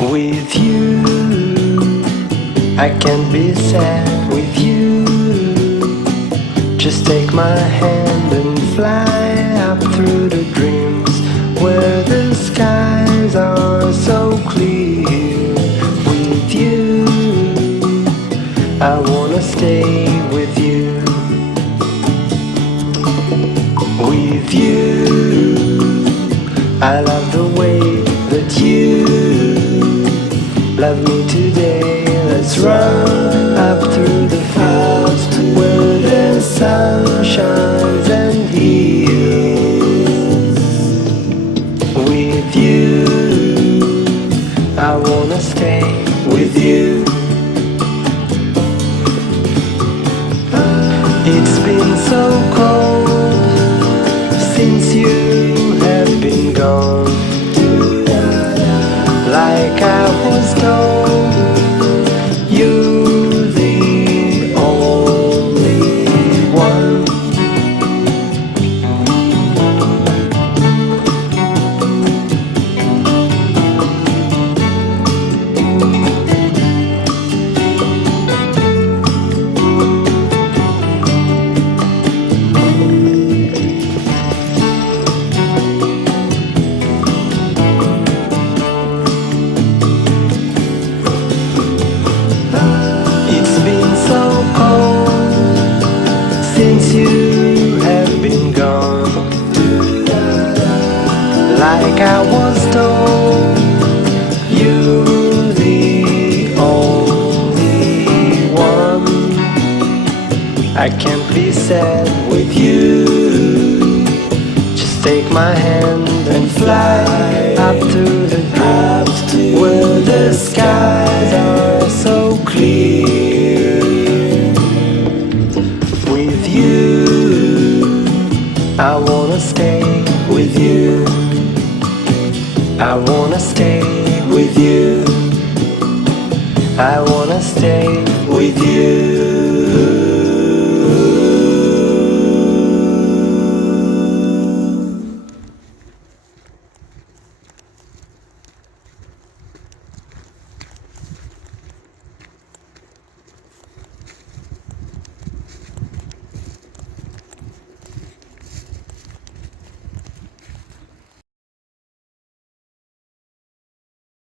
With you, I can't be sad with you. Just take my hand and fly up through the dreams where the skies are so clear. With you, I wanna stay with you. With you, I love the way that you love me today. Let's run up through the fields where the sun shines and heals. With you, I wanna stay with you. It's been so cold since you have been gone. Like I was told, you're the only one. Since you have been gone, like I was told, you're the only one. I can't be sad with you. Just take my hand and fly up through the clouds where the skies are so clear. With you, I wanna stay with you. I wanna stay with you. I wanna stay with you.